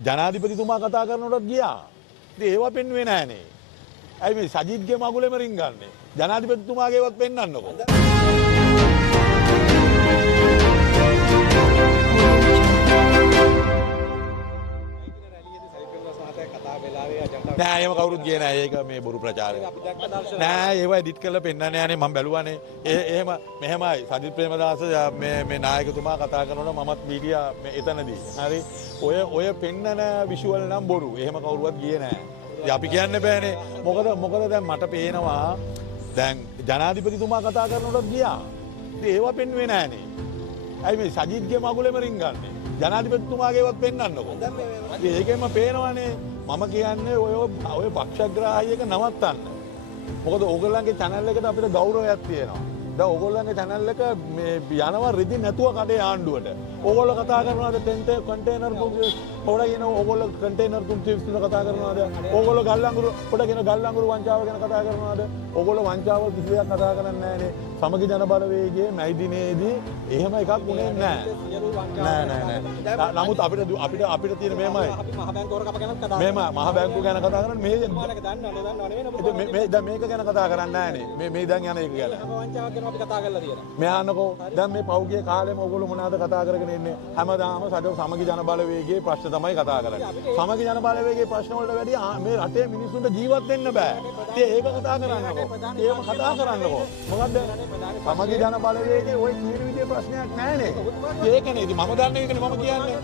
ජනාධිපතිතුමා කතා කරනකොටත් ගියා. ඉතින් ඒව පෙන්වුවේ නෑනේ. ඇයි මේ සජිත්ගේ මගුලෙම රින්ගන්නේ? ජනාධිපතිතුමාගේවත් පෙන්වන්නකෝ. නෑ එහෙම කවුරුත් ගියේ නෑ. ඒක මේ බොරු ප්‍රචාරය. නෑ ඒව එඩිට් කරලා පෙන්නන්නේ නෑනේ. මම බැලුවානේ. එහෙම මෙහෙමයි සජිත් ප්‍රේමදාස මේ නායකතුමා කතා කරනකොට මමත් මීඩියා එතනදී. හරි. ඔය පෙන්නන විෂුවල් නම් බොරු. එහෙම කවුරුවත් ගියේ නෑ. ඉතින් අපි කියන්න බෑනේ. මොකද දැන් මට පේනවා දැන් ජනාධිපතිතුමා කතා කරනකොටත් ගියා. ඉතින් ඒව පෙන්වුවේ නෑනේ. ඇයි මේ සජිත්ගේ මගුලෙම රින්ගන්නේ? ජනාධිපතිතුමාගේවත් පෙන්වන්නකෝ. ඉතින් ඒකෙන්ම පේනවනේ මම කියන්නේ ඔය පක්ෂග්‍රාහීක නවත්තන්න. මොකද ඕගොල්ලන්ගේ channel එකට අපිට ගෞරවයක් තියෙනවා. දැන් ඕගොල්ලන්ගේ channel එක මේ යනවා රිදි නැතුව කඩේ ආණ්ඩුවට. ඕගොල්ලෝ කතා කරනවාද කන්ටේනර් පොඩ කියන ඕගොල්ලෝ කන්ටේනර් තුන්තිස් තුන කතා කරනවාද? ඕගොල්ලෝ ගල්ලංගුරු පොඩ කියන ගල්ලංගුරු වංචාව ගැන කතා කරනවාද? ඕගොල්ලෝ වංචාව කිසියක් කතා කරන්නේ නැහනේ. සමගි ජන බලවේගයේ මැයි දිනේදී එහෙම එකක් වුණේ නැහැ. නෑ. නමුත් අපිට තියෙන මේමයි. අපි මහ බැංකුවර කප ගැන කතා කරනවා. මහ බැංකුව ගැන කතා කරන්නේ මේ දැන් මේක ගැන කතා කරන්නේ නැහනේ. මේ දැන් යන එක ගැන. වංචාවක් ගැන අපි කතා කරලා තියෙනවා. මෙහානකෝ දැන් මේ පෞගිය කාලෙම ඕගොල්ලෝ මොනවද කතා කරගෙන ඉන්නේ? හැමදාම සමගි ජන බලවේගයේ ප්‍රශ්න තමයි කතා කරන්නේ. සමගි ජන බලවේගයේ ප්‍රශ්න වලට වැඩිය මේ රටේ මිනිස්සුන්ට ජීවත් වෙන්න බෑ. ඉතින් ඒක කතා කරන්නකෝ. ඒකම කතා කරන්නකෝ. මොකද්ද? සමගි ජන බලවේගයේ ওই කියන විදිහේ ප්‍රශ්නයක් නැහැනේ. ඒකනේ. ඉතින් මම දන්නේ ඒකනේ මම කියන්නේ.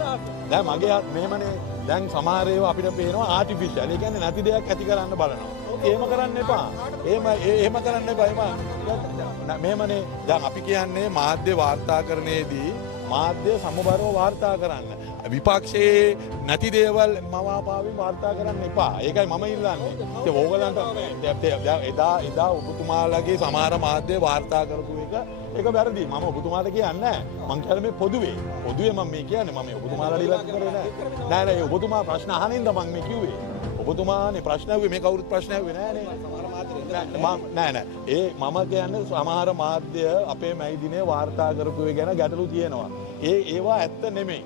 දැන් මගේ මෙහෙමනේ දැන් සමහර ඒවා අපිට පේනවා ආටිෆිෂල්. ඒ කියන්නේ නැති දෙයක් ඇති කරන්න බලනවා. එහෙම කරන්න එපා. එහෙම කරන්න එපා. මෙහෙමනේ දැන් අපි කියන්නේ මාධ්‍ය වාර්තාකරණයේදී මාධ්‍ය සමබරව වාර්තා කරන්න. විපක්ෂයේ නැති දේවල් මවාපාවින් වාර්තා කරන්න එපා. ඒකයි මම ඉල්ලන්නේ. ඉතින් ඕගලන්ට එදා ඔබතුමාලගේ සමහර මාධ්‍ය වාර්තා කරපු ඒක වැරදි. මම ඔබතුමාට කියන්නේ නැහැ. මං කියන්නේ මේ පොදුවේ මම මේ කියන්නේ මම ඔබතුමාලා ඉලක්ක කරේ නැහැ. නෑ ඔබතුමා ප්‍රශ්න අහනින්ද මං මේ කිව්වේ. ඔබතුමානේ ප්‍රශ්න ඇහුවේ මේ කවුරුත් ප්‍රශ්න ඇහුවේ නෑනේ. නෑ. ඒ මම කියන්නේ සමහර මාධ්‍ය අපේ මැයි දිනේ වාර්තා කරපු ඒ ගැන ගැටලු තියෙනවා. ඒවා ඇත්ත නෙමෙයි.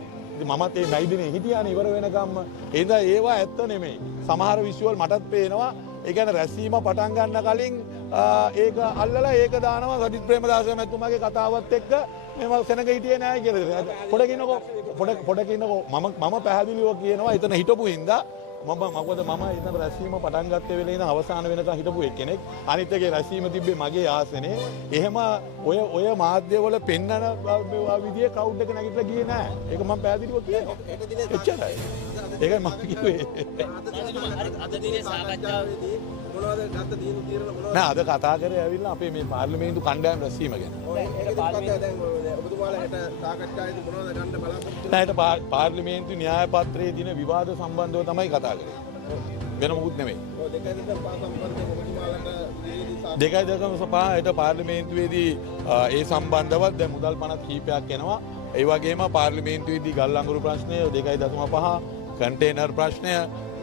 මමත් ඒ මැයි දිනේ හිටියානේ ඉවර වෙනකම්ම. ඒවා ඇත්ත නෙමෙයි. සමහර විෂුවල් මටත් පේනවා. ඒ කියන්නේ රැස්වීම පටන් ගන්න කලින් ඒක අල්ලලා ඒක දානවා සජිත් ප්‍රේමදාස මැතිතුමාගේ කතාවත් එක්ක මේව සෙනග හිටියේ නෑ කියලා. පොඩ කියනකො මම පැහැදිලිව කියනවා එතන හිටපු හින්දා මොකද මම එතන රැස්වීම පටන් ගත්තේ වෙලේ ඉඳන් අවසාන වෙනකන් හිටපු එක්කෙනෙක්. අනිත් එකේ රැස්වීම තිබ්බේ මගේ ආසනේ. එහෙම ඔය මාධ්‍යවල පෙන්නන විදියේ ක්‍රවුඩ් එක නැගිටලා ගියේ නෑ. ඒක මම පැහැදිලිව කියනවා. එච්චරයි. ඒකයි මම කිව්වේ. අද දිනේ සාකච්ඡාවේදී මොනවද ගත්ත තීරණ මොනවද? නෑ අද කතා කරේ ඇවිල්ලා අපේ මේ පාර්ලිමේන්තු කණ්ඩායම් රැස්වීම ගැන. ඔබතුමාලා හෙට සාකච්ඡාවේදී මොනවද ගන්න බලාපොරොත්තු වෙන්නේ? හෙට පාර්ලිමේන්තු න්‍යාය පත්‍රයේ දින විවාද සම්බන්ධව තමයි කතා කරේ. වෙන මොකුත් නෙමෙයි. 2.5 සම්බන්ධයෙන් ඔබතුමාලට 2.5 හෙට පාර්ලිමේන්තුවේදී ඒ සම්බන්ධව දැන් මුදල් පනත් කීපයක් එනවා. ඒ වගේම පාර්ලිමේන්තුවේදී ගල් අඟුරු ප්‍රශ්නය 2.5 කන්ටේනර් ප්‍රශ්නය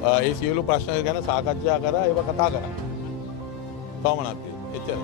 ඒ සියලු ප්‍රශ්න ගැන සාකච්ඡා කරා ඒව කතා කරා. තවමනත් එච්චරයි.